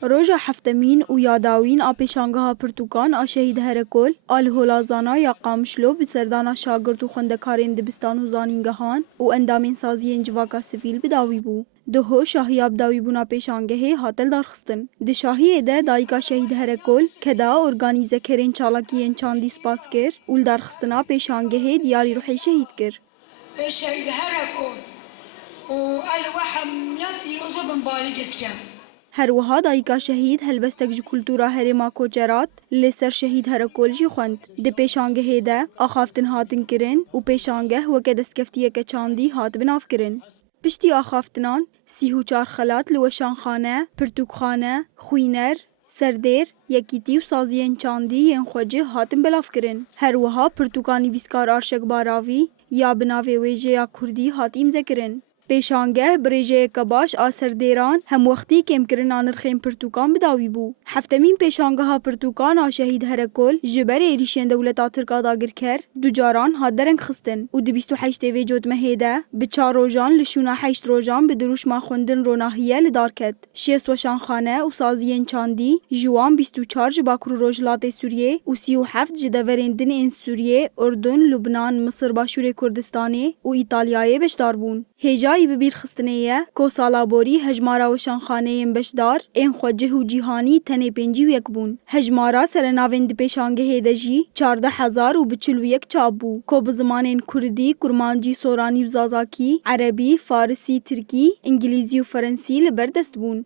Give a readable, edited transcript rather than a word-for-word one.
روژا هفتمین و یاداوین آ پیشانگه پرتوکان آ شهید هرکل آل هولازانا یا قامشلو بسردانا شاگرد و خوندکارین دبستان و زانینگهان و اندامین سازی انجواکا سیویل بداوی بو. دهو شاهیاب داوی بونا پیشانگه هاتل دارخستن. ده شاهیه ده دایکا شهید هرکل که دا ارگانیزه کرین چالاکیین چاندی سپاس کر اول دارخستنا پیشانگه دیاری روحی شهید کر. شهید هرکل و الوحم یاد یوزو بمبارگت کم. هروها دایکا شهید هلبستک جو کلتورا هرما کوچرات لسر شهید هرکل جی خوند. ده پیشانگه ده آخافتن هاتن کرن و پیشانگه وکه دستکفتیه که چاندی هات بناف کرن. پشتی آخافتنان 34 خلات لوشانخانه، پرتوکخانه، خوینر، سردیر، یکیتی و سازین چاندی ین خوجه هاتن بلاف کرن. هروها پرتوکانی ویسکار آرشک باراوی یا بناوی ویجه یا کردی هات ایمزه کرن. پیشانگه بریجه کباش آسر دیران هم وقتی کم کرن آنرخیم پرتوکان بداوی بو. هفتمین پیشانگه ها پرتوکان آ شهید هرکل جبر ایریشن دولتا ترکا داگر کر دو جاران ها درنگ خستن و دو 28 وی جود مهیده به 4 روزان لشونا 8 روزان به دروش ما خوندن روناهیه لدار کد. 6 وشانخانه و سازین چاندی جوان 24 جباکرو روجلات سوریه و 37 جدورندن این سوریه، اردن، لبنان، مصر باشور کردستانی و ایتالیای بشدار بون. هجای ببیر خستنیه که سالابوری هجمارا و شانخانه بشدار این خوجه و جیهانی تنه 51 بون. هجمارا سر ناوند پیشانگه هیدجی 14,041 چاب بو که بزمانین کردی، کرمانجی، سورانی و زازاکی، عربی، فارسی، ترکی، انگلیزی و فرنسی لبردست بون.